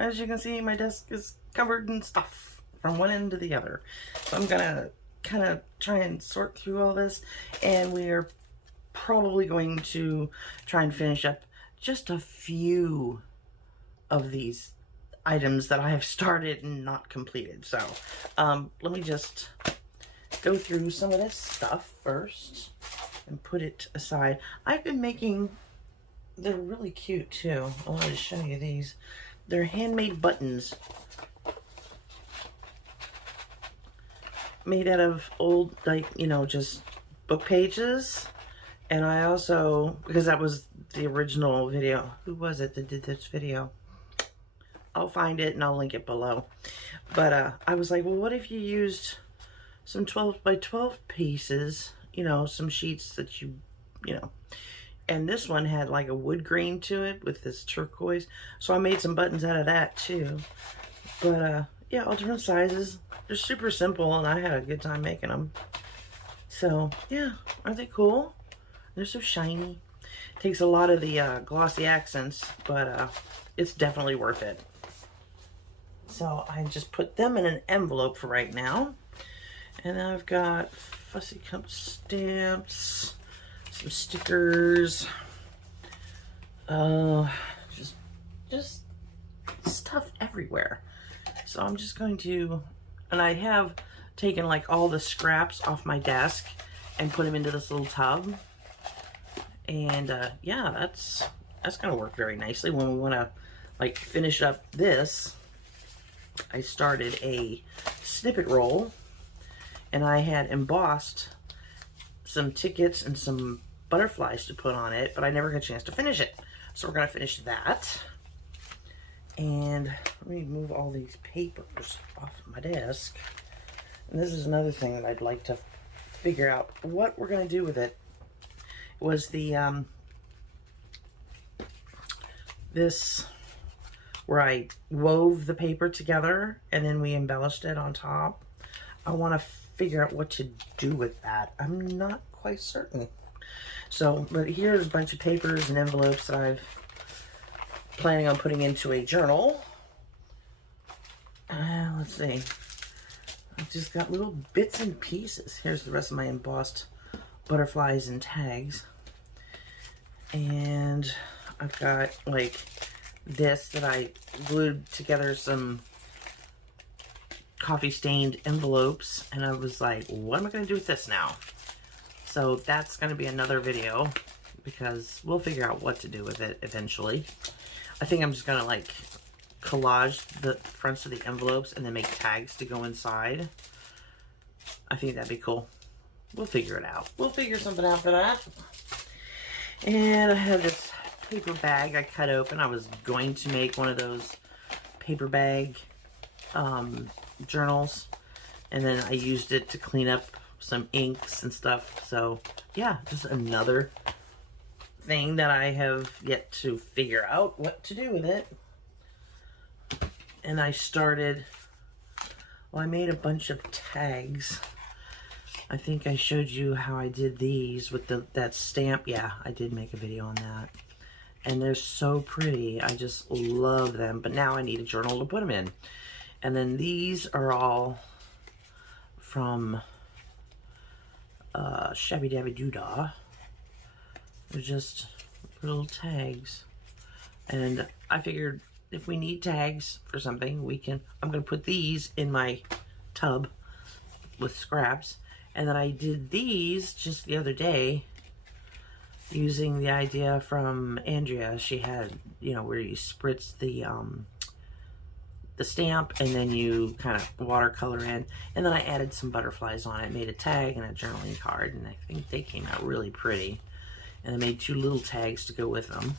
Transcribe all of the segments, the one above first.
as you can see, my desk is covered in stuff from one end to the other. So I'm gonna kind of try and sort through all this, and we're probably going to try and finish up just a few of these items that I have started and not completed. So let me just go through some of this stuff first and put it aside. I've been making, they're really cute too. I wanted to show you these. They're handmade buttons made out of old, like, you know, just book pages. And I also, because that was the original video. Who was it that did this video? I'll find it and I'll link it below. But I was like, well, what if you used some 12 by 12 pieces, you know, some sheets that you know. And this one had like a wood grain to it with this turquoise. So I made some buttons out of that too. But yeah, all different sizes. They're super simple and I had a good time making them. So yeah, aren't they cool? They're so shiny. Takes a lot of the glossy accents, but it's definitely worth it. So I just put them in an envelope for right now. And then I've got fussy cup stamps, some stickers, just stuff everywhere. So I'm just going to, and I have taken like all the scraps off my desk and put them into this little tub. And yeah, that's gonna work very nicely when we want to like finish up this. I started a snippet roll, and I had embossed some tickets and some butterflies to put on it, but I never got a chance to finish it. So we're gonna finish that. And let me move all these papers off my desk. And this is another thing that I'd like to figure out what we're gonna do with it. Was the this where I wove the paper together and then we embellished it on top. I want to figure out what to do with that. I'm not quite certain. So, but here's a bunch of papers and envelopes that I've planning on putting into a journal. Let's see. I've just got little bits and pieces. Here's the rest of my embossed butterflies and tags. And I've got like this that I glued together some coffee stained envelopes, and I was like, what am I going to do with this now? So that's going to be another video because we'll figure out what to do with it eventually. I think I'm just going to like collage the fronts of the envelopes and then make tags to go inside. I think that'd be cool. We'll figure it out. We'll figure something out for that. And I have this paper bag I cut open. I was going to make one of those paper bag journals, and then I used it to clean up some inks and stuff. So yeah, just another thing that I have yet to figure out what to do with it. And I started, well, I made a bunch of tags. I think I showed you how I did these with that stamp. Yeah, I did make a video on that. And they're so pretty. I just love them. But now I need a journal to put them in. And then these are all from Shabby Dabby Doodah. They're just little tags. And I figured if we need tags for something, we can, I'm going to put these in my tub with scraps. And then I did these just the other day using the idea from Andrea. She had, you know, where you spritz the stamp and then you kind of watercolor in. And then I added some butterflies on it, made a tag and a journaling card, and I think they came out really pretty. And I made 2 little tags to go with them.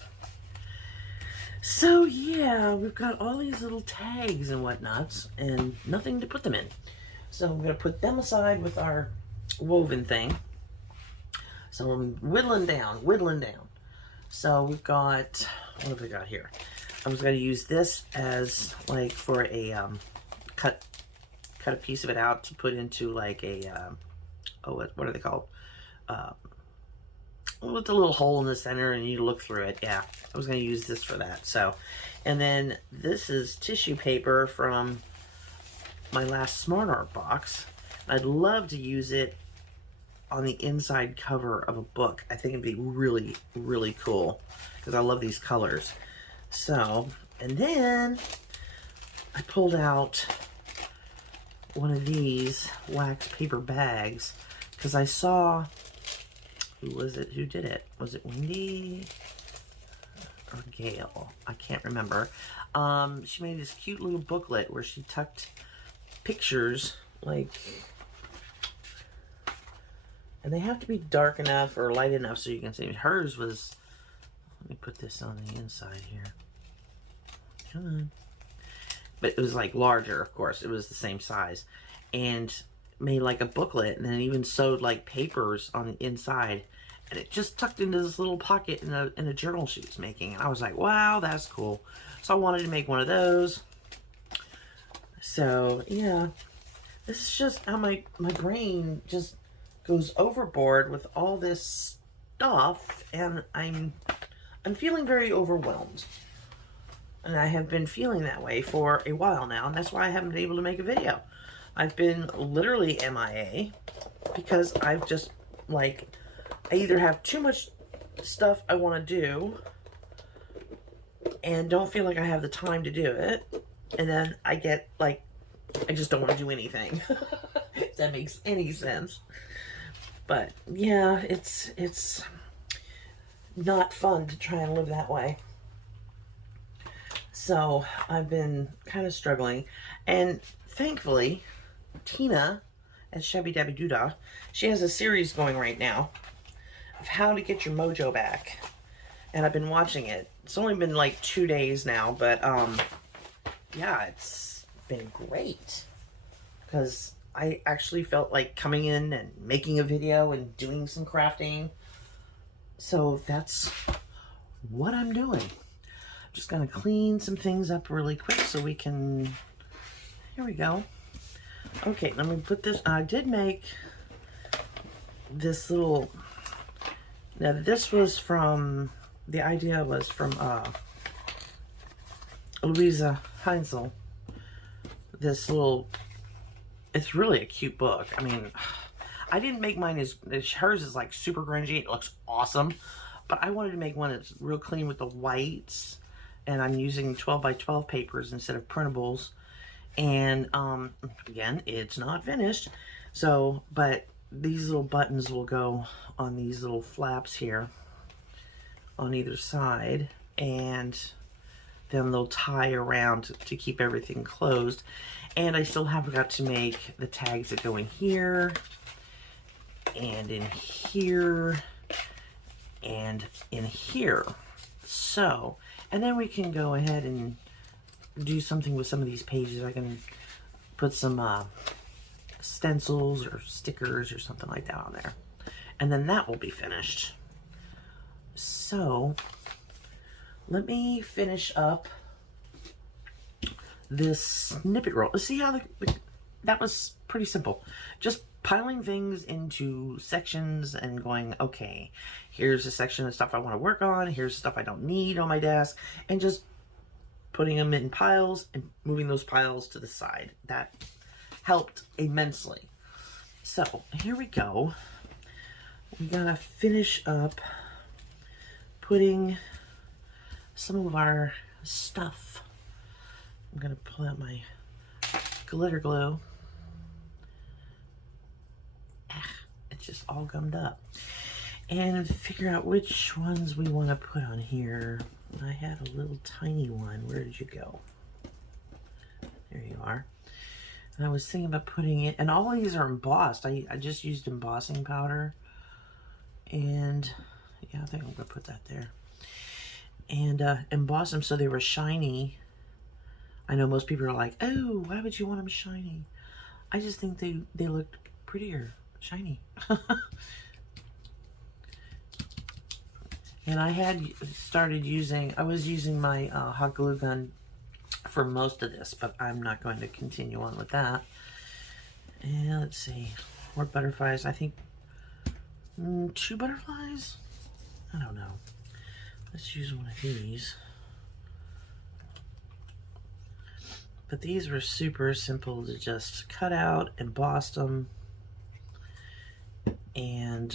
So yeah, we've got all these little tags and whatnots and nothing to put them in. So I'm going to put them aside with our woven thing. So I'm whittling down. So we've got, what have we got here? I was going to use this as like for a cut a piece of it out to put into like a oh, what are they called? with the little hole in the center and you look through it. Yeah, I was going to use this for that. So, and then this is tissue paper from my last Smart Art box. I'd love to use it on the inside cover of a book. I think it'd be really, really cool because I love these colors. So, and then I pulled out one of these wax paper bags because I saw, who was it? Who did it? Was it Wendy or Gail? I can't remember. She made this cute little booklet where she tucked pictures, like, and they have to be dark enough or light enough so you can see. Hers was, let me put this on the inside here. Come on. But it was like larger, of course. It was the same size. And made like a booklet and then even sewed like papers on the inside. And it just tucked into this little pocket in a journal she was making. And I was like, wow, that's cool. So I wanted to make one of those. So, yeah. This is just how my brain just goes overboard with all this stuff. And I'm feeling very overwhelmed. And I have been feeling that way for a while now, and that's why I haven't been able to make a video. I've been literally MIA because I've just, like, I either have too much stuff I want to do and don't feel like I have the time to do it, and then I get, like, I just don't want to do anything. If that makes any sense. But, yeah, it's not fun to try and live that way. So I've been kind of struggling, and thankfully Tina at Shabby Dabby Doodah, she has a series going right now of how to get your mojo back, and I've been watching it. It's only been like 2 days now, but yeah, it's been great because I actually felt like coming in and making a video and doing some crafting. So that's what I'm doing. Just gonna clean some things up really quick so we can, here we go. Okay, let me put this, I did make this little, now this was from, the idea was from Louisa Heinzel. This little, it's really a cute book. I mean, I didn't make mine as, hers is like super grungy, it looks awesome. But I wanted to make one that's real clean with the whites. And I'm using 12 by 12 papers instead of printables. And again, it's not finished. So, but these little buttons will go on these little flaps here on either side. And then they'll tie around to keep everything closed. And I still have got to make the tags that go in here. And in here. And in here. So, and then we can go ahead and do something with some of these pages. I can put some stencils or stickers or something like that on there. And then that will be finished. So, let me finish up this snippet roll. See how that was pretty simple. Just piling things into sections and going, okay, here's a section of stuff I want to work on, here's stuff I don't need on my desk, and just putting them in piles and moving those piles to the side. That helped immensely. So here we go. We gotta finish up putting some of our stuff. I'm gonna pull out my glitter glue. It's just all gummed up. And figure out which ones we want to put on here. I had a little tiny one. Where did you go? There you are. And I was thinking about putting it, and all of these are embossed. I just used embossing powder. And yeah, I think I'm gonna put that there. And emboss them so they were shiny. I know most people are like, oh, why would you want them shiny? I just think they looked prettier, shiny. And I had started using, I was using my hot glue gun for most of this, but I'm not going to continue on with that. And let's see, more butterflies. I think 2 butterflies. I don't know. Let's use one of these. But these were super simple to just cut out, emboss them, and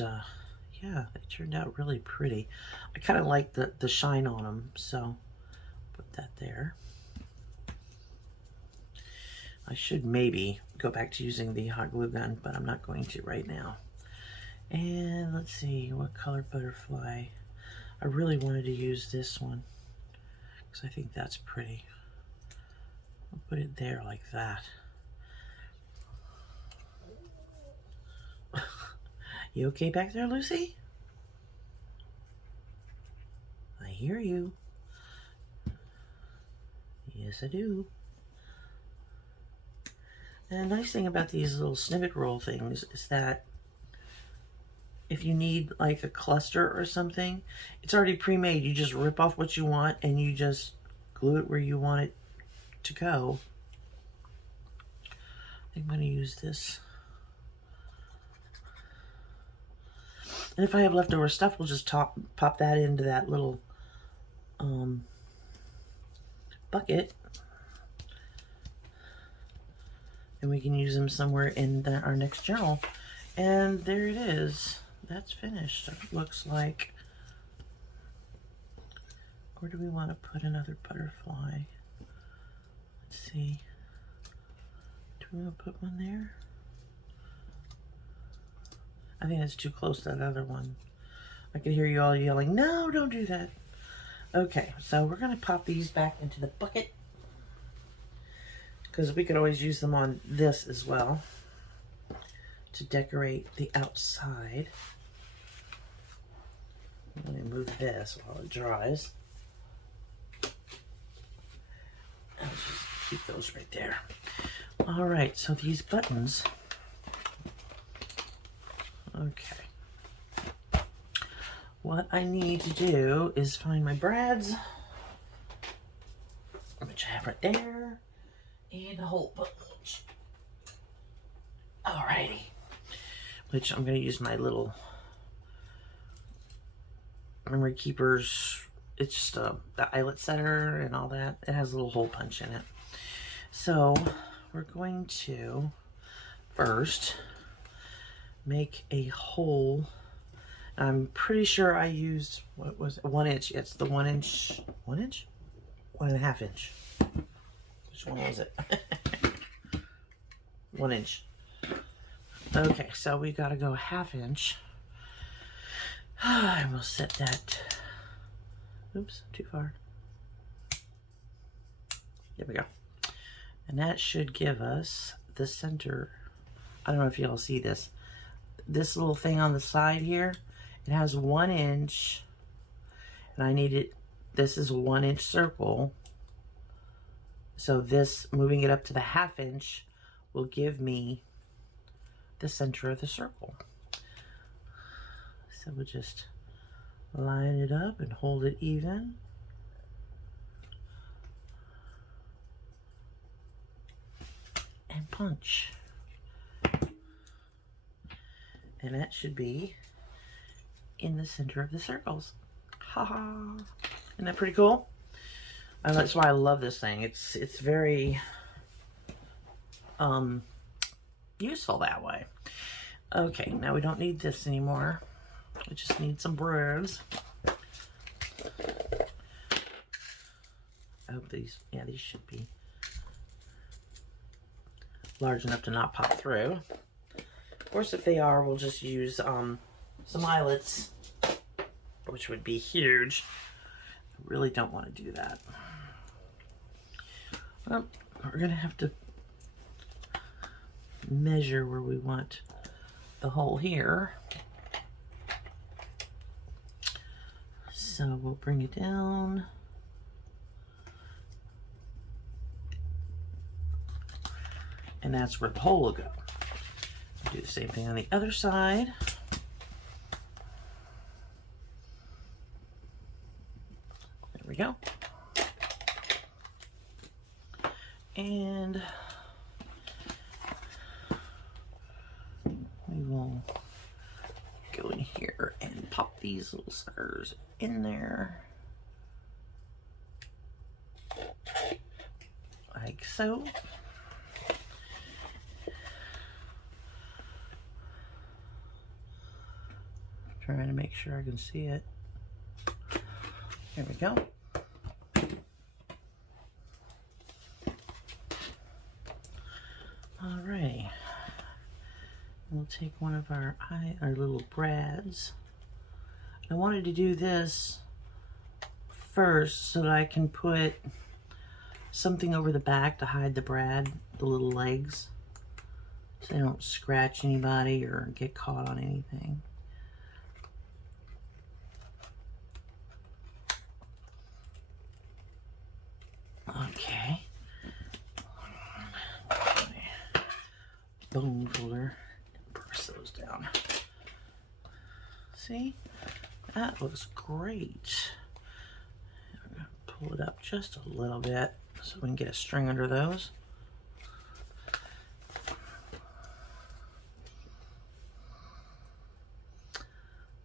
yeah, they turned out really pretty. I kind of like the shine on them, so put that there. I should maybe go back to using the hot glue gun, but I'm not going to right now. And let's see, what color butterfly? I really wanted to use this one because I think that's pretty. I'll put it there like that. You okay back there, Lucy? I hear you. Yes, I do. And the nice thing about these little snippet roll things is that if you need like a cluster or something, it's already pre-made. You just rip off what you want and you just glue it where you want it to go. I think I'm going to use this. And if I have leftover stuff, we'll just pop that into that little bucket. And we can use them somewhere in our next journal. And there it is. That's finished. It looks like. Where do we want to put another butterfly? Let's see. Do we want to put one there? I think it's too close to that other one. I can hear you all yelling, no, don't do that. Okay, so we're going to pop these back into the bucket, because we could always use them on this as well to decorate the outside. I'm going to move this while it dries. Let's just keep those right there. All right, so these buttons. Okay. What I need to do is find my brads, which I have right there. And a hole punch. Alrighty. Which I'm going to use my little memory keepers. It's just the eyelet setter and all that. It has a little hole punch in it. So we're going to first make a hole. I'm pretty sure I used, what was it, 1 inch. It's the 1 inch, 1 inch? 1.5 inch. Which one was it? 1 inch. Okay, so we gotta go 1/2 inch. I will set that. Oops, too far. There we go. And that should give us the center. I don't know if y'all see this. This little thing on the side here, it has 1 inch. And I need it, this is a 1 inch circle. So this, moving it up to the 1/2 inch, will give me the center of the circle. So we'll just line it up and hold it even. And punch. And that should be in the center of the circles. Ha-ha. Isn't that pretty cool? And that's why I love this thing. It's very useful that way. Okay, now we don't need this anymore. We just need some brads. I hope these, yeah, these should be large enough to not pop through. Of course, if they are, we'll just use some eyelets, which would be huge. I really don't want to do that. Well, we're gonna have to measure where we want the hole here. So we'll bring it down. And that's where the hole will go. Do the same thing on the other side. There we go. And we will go in here and pop these little suckers in there. Like so. Trying to make sure I can see it. There we go. Alright. We'll take one of our little brads. I wanted to do this first so that I can put something over the back to hide the brad, the little legs, so they don't scratch anybody or get caught on anything. Okay. Bone folder. Press those down. See? That looks great. I'm going to pull it up just a little bit so we can get a string under those.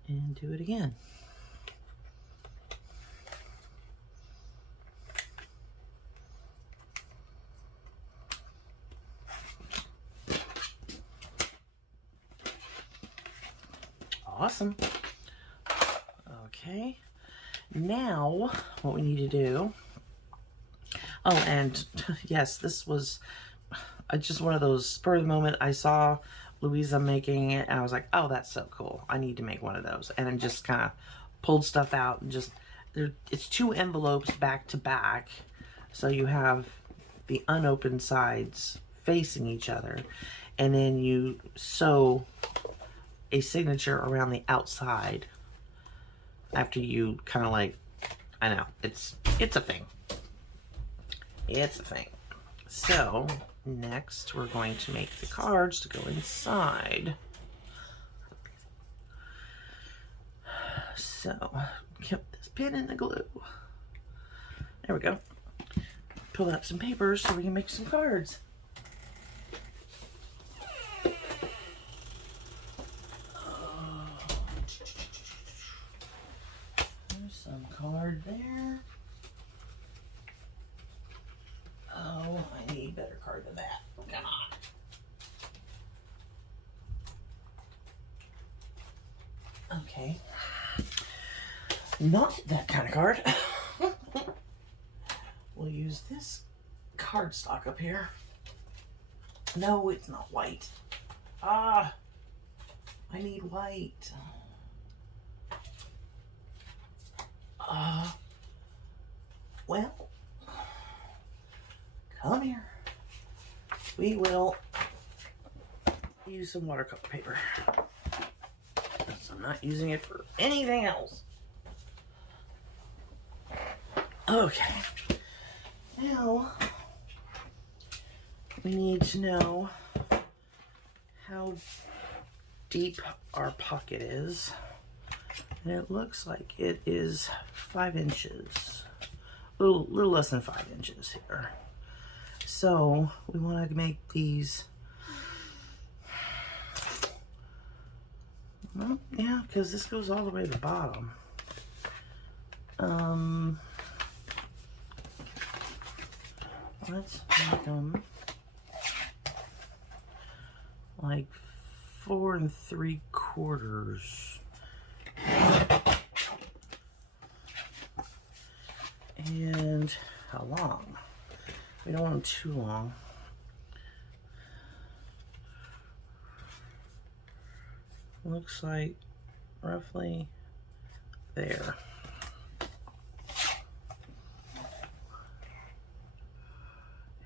And do it again. Awesome. Okay, now what we need to do, oh, and yes, this was just one of those spur of the moment. I saw Louisa making it and I was like, oh, that's so cool. I need to make one of those. And then just kind of pulled stuff out and just, it's 2 envelopes back to back. So you have the unopened sides facing each other, and then you sew a signature around the outside after you kind of like, I know, it's a thing. It's a thing. So next we're going to make the cards to go inside. So get this pin in the glue. There we go. Pull out some papers so we can make some cards. Some card there. Oh, I need better card than that. Come on. Okay. Not that kind of card. We'll use this cardstock up here. No, it's not white. Ah, I need white. Well, come here. We will use some watercolor paper. So I'm not using it for anything else. Okay. Now, we need to know how deep our pocket is. And it looks like it is 5 inches, a little less than 5 inches here. So we want to make these, well, yeah, because this goes all the way to the bottom. Let's make them like 4 3/4. And how long? We don't want them too long. Looks like roughly there.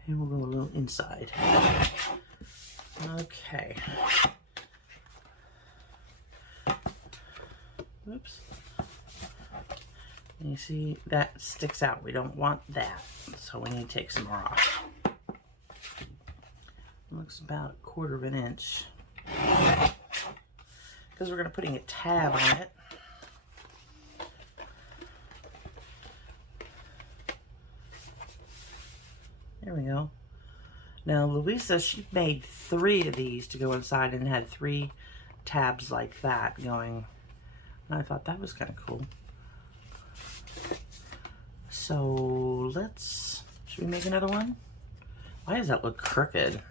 And we'll go a little inside. Okay. Oops. And you see that sticks out. We don't want that, so we need to take some more off. Looks about 1/4 inch, because we're going to putting a tab on it. There we go. Now Louisa, she made 3 of these to go inside and had 3 tabs like that going And I thought that was kind of cool. So should we make another one? Why does that look crooked?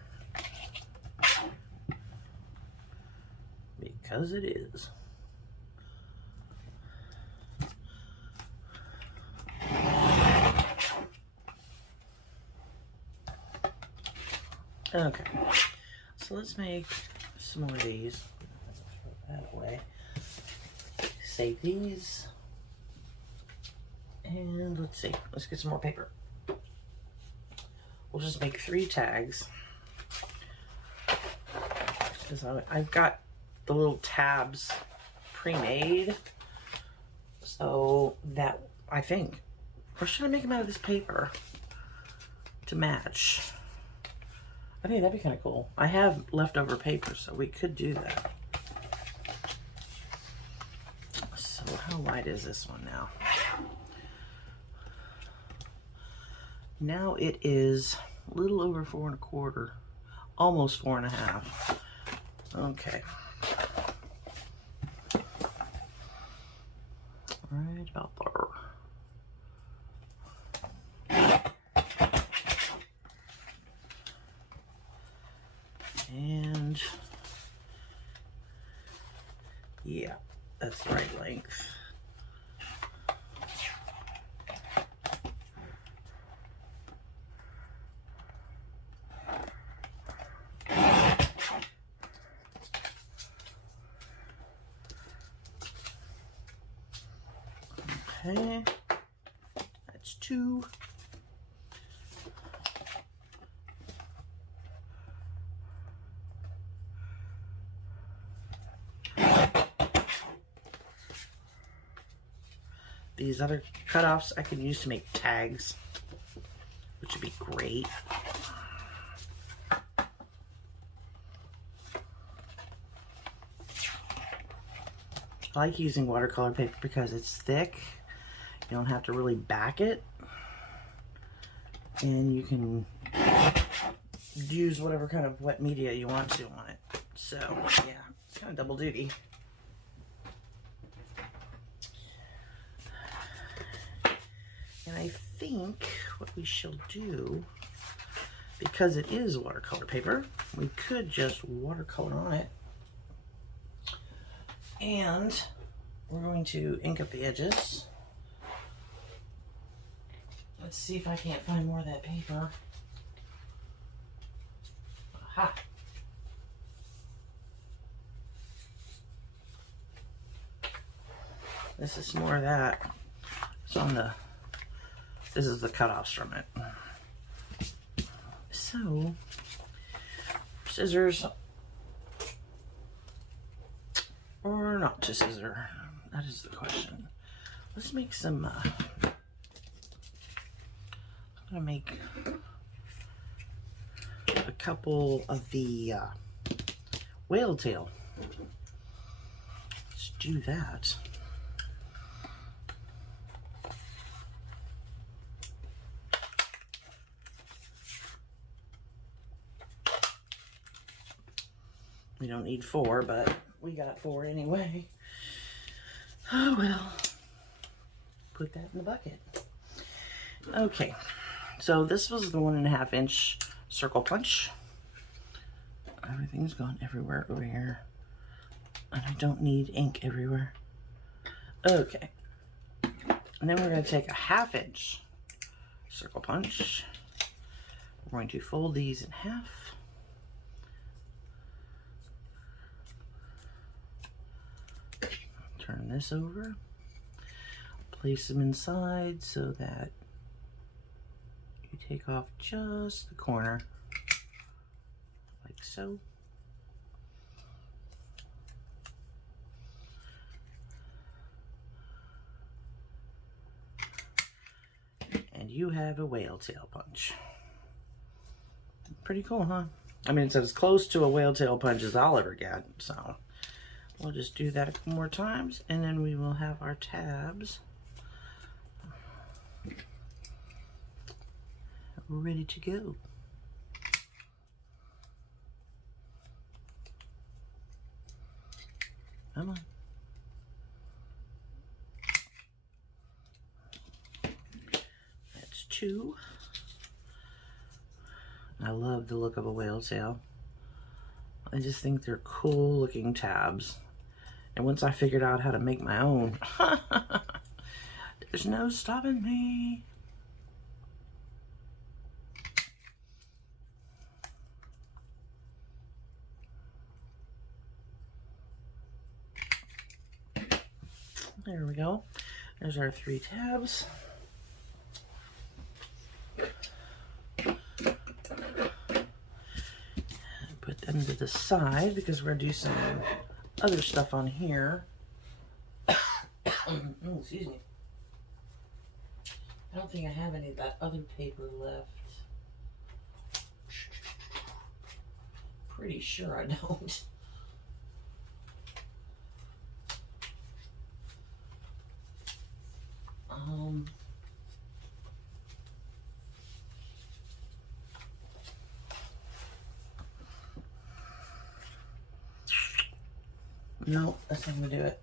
Because it is. Okay, so let's make some more of these. Throw that away. Save these. And let's see, let's get some more paper. We'll just make 3 tags. Because I've got the little tabs pre-made. So that, I think, or should I make them out of this paper to match? I think that'd be kind of cool. I have leftover paper, so we could do that. So how wide is this one now? Now it is a little over 4 1/4, almost 4 1/2. Okay. Right about there. And yeah, that's the right length. Okay, that's 2. These other cutoffs I could use to make tags, which would be great. I like using watercolor paper because it's thick. You don't have to really back it. And you can use whatever kind of wet media you want to on it. So, yeah, it's kind of double duty. And I think what we shall do, because it is watercolor paper, we could just watercolor on it. And we're going to ink up the edges. Let's see if I can't find more of that paper. Aha! This is more of that. It's on the, this is the cutoffs from it. So, scissors or not to scissor? That is the question. Let's make some, I'm gonna make a couple of the whale tail. Let's do that. We don't need 4, but we got 4 anyway. Oh well. Put that in the bucket. Okay, so this was the 1.5 inch circle punch. Everything's gone everywhere over here. And I don't need ink everywhere. Okay. And then we're going to take a 1/2 inch circle punch. We're going to fold these in half. Turn this over. Place them inside so that you take off just the corner, like so. And you have a whale tail punch. Pretty cool, huh? I mean, it's as close to a whale tail punch as I'll ever get, so we'll just do that a couple more times, and then we will have our tabs ready to go. Come on. 2. I love the look of a whale tail. I just think they're cool looking tabs. And once I figured out how to make my own, there's no stopping me. There we go. There's our 3 tabs. Put them to the side because we're gonna do some other stuff on here. Oh, excuse me. I don't think I have any of that other paper left. Pretty sure I don't. No, that's not gonna do it.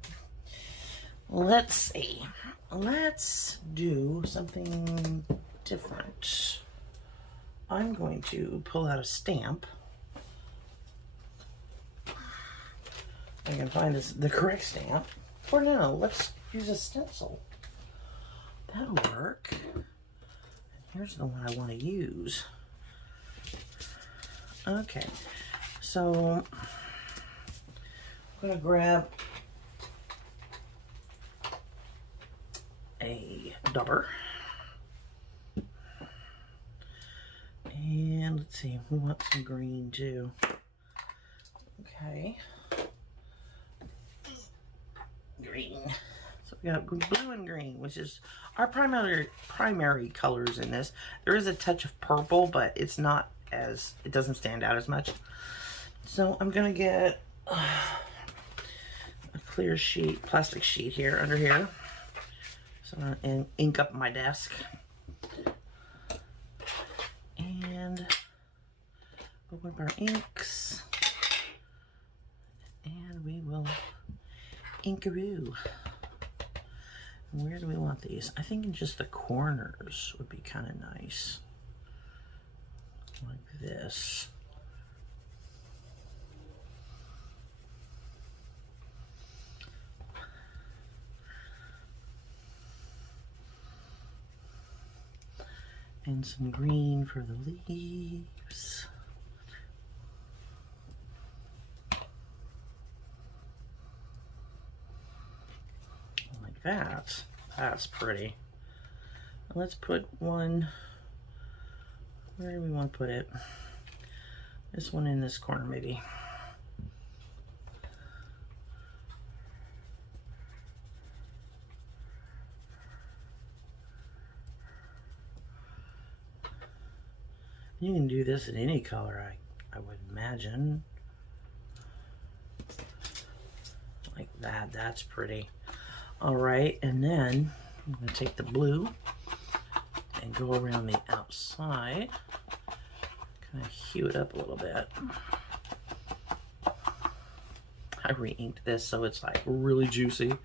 Let's see. Let's do something different. I'm going to pull out a stamp. I can find the correct stamp. Or no, let's use a stencil. That'll work. And here's the one I want to use. Okay, so I'm going to grab a dauber. And let's see, we want some green too. Okay. Green. So we got blue and green, which is our primary colors in this. There is a touch of purple, but it's not as, it doesn't stand out as much. So I'm gonna get a clear sheet, plastic sheet here, under here. So I'm gonna ink up my desk. And open up our inks. And we will inkaroo. Where do we want these? I think in just the corners would be kind of nice. Like this. And some green for the leaves. Like that. That's pretty. Let's put one, where do we want to put it? This one in this corner maybe. You can do this in any color, I would imagine. Like that, that's pretty. All right, and then I'm gonna take the blue and go around the outside. Kind of hue it up a little bit. I re-inked this so it's like really juicy.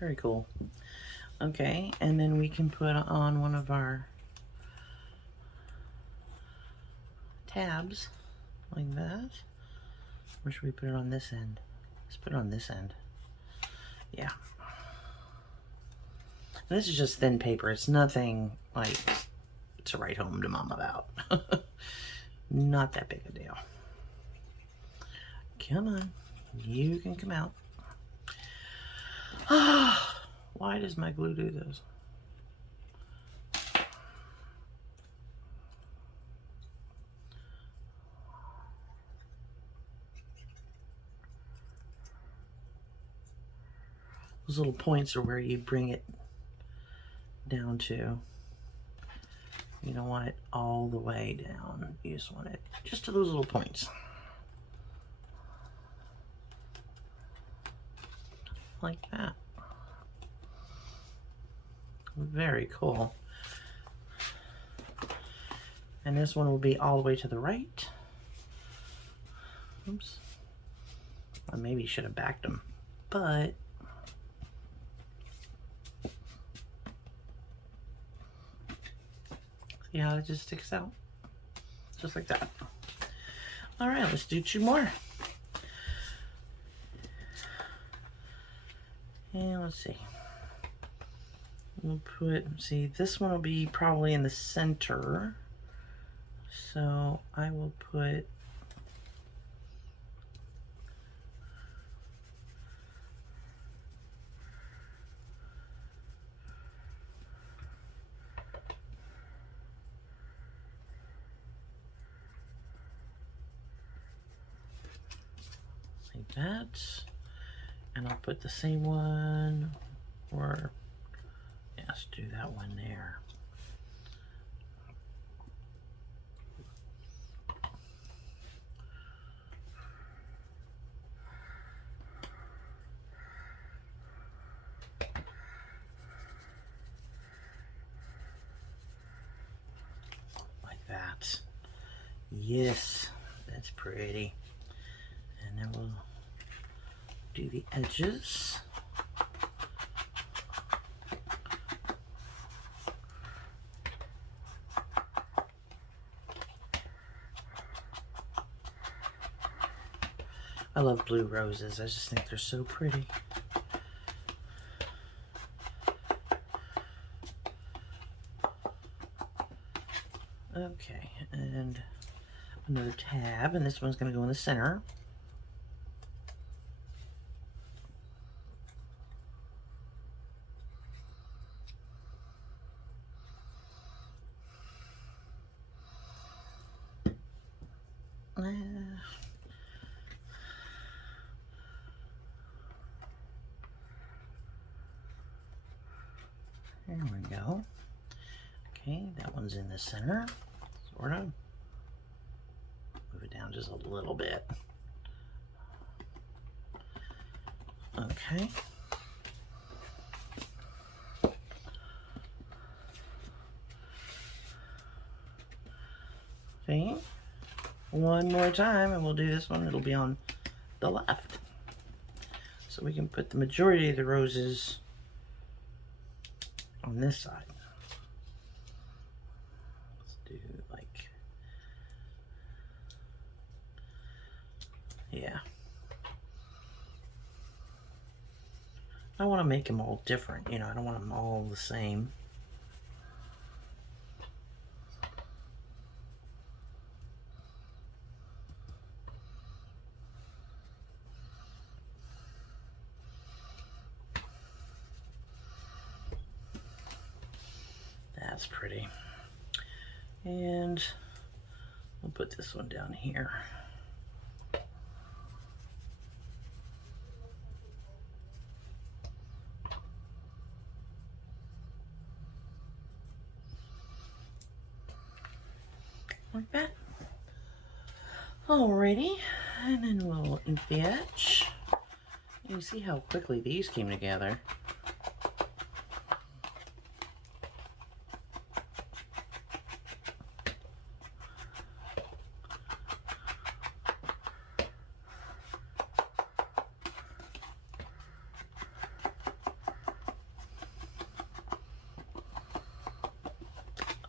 Very cool. Okay, and then we can put on one of our tabs like that. Or should we put it on this end? Let's put it on this end. Yeah. And this is just thin paper. It's nothing like to write home to mom about. Not that big a deal. Come on. You can come out. Why does my glue do this? Those little points are where you bring it down to. You don't want it all the way down. You just want it just to those little points. Like that. Very cool. And this one will be all the way to the right. Oops. I maybe should have backed them, but see how it just sticks out? Just like that. All right, let's do 2 more. And let's see. We'll put, see, this one will be probably in the center. So I will put like that. And I'll put the same one, or yes, do that one there. Like that. Yes, that's pretty. And then we'll do the edges. I love blue roses. I just think they're so pretty. Okay, and another tab, and this one's going to go in the center. There we go. Okay, that one's in the center, sort of. Move it down just a little bit. Okay. See? One more time and we'll do this one. It'll be on the left. So we can put the majority of the roses on this side. Let's do like, yeah. I want to make them all different, you know, I don't want them all the same. That's pretty. And we'll put this one down here. Like that. Alrighty, and then we'll ink the edge. You see how quickly these came together.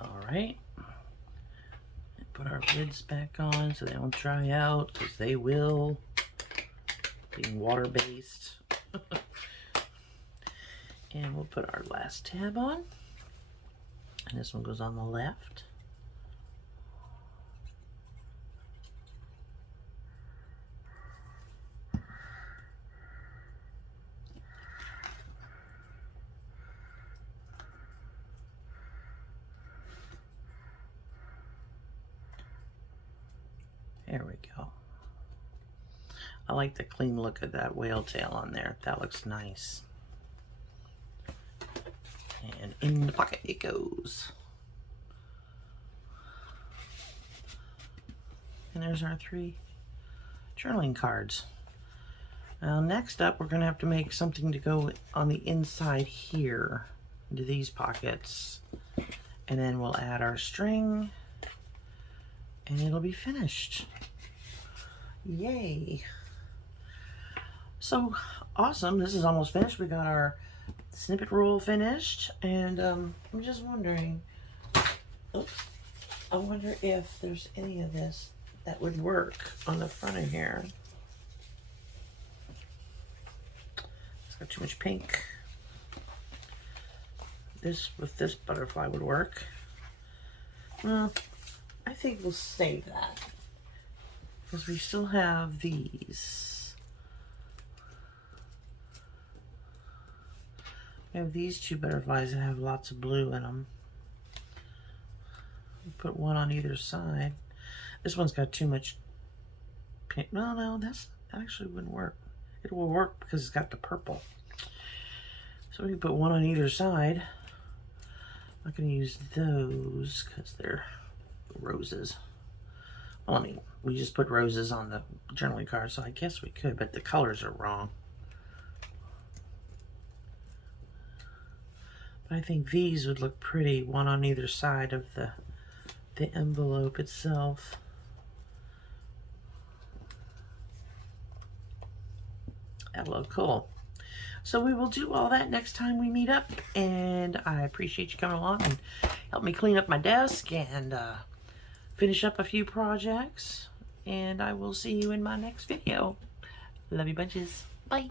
Alright. Put our lids back on so they don't dry out, because they will, being water-based. And we'll put our last tab on. And this one goes on the left. There we go. I like the clean look of that whale tail on there. That looks nice. And in the pocket it goes. And there's our 3 journaling cards. Now next up, we're gonna have to make something to go on the inside here into these pockets. And then we'll add our string and it'll be finished. Yay. So awesome. This is almost finished. We got our snippet rule finished, and I'm just wondering, I wonder if there's any of this that would work on the front of here. It's got too much pink. This with this butterfly would work. Well, I think we'll save that because we still have these. We have these two butterflies that have lots of blue in them. Put one on either side. This one's got too much pink. No, that actually wouldn't work. It will work because it's got the purple. So we can put one on either side. I'm not going to use those because they're roses. Well, I mean, we just put roses on the journaling card, so I guess we could, but the colors are wrong. But I think these would look pretty, one on either side of the envelope itself. That'll look cool. So we will do all that next time we meet up, and I appreciate you coming along and help me clean up my desk and finish up a few projects, and I will see you in my next video. Love you bunches. Bye.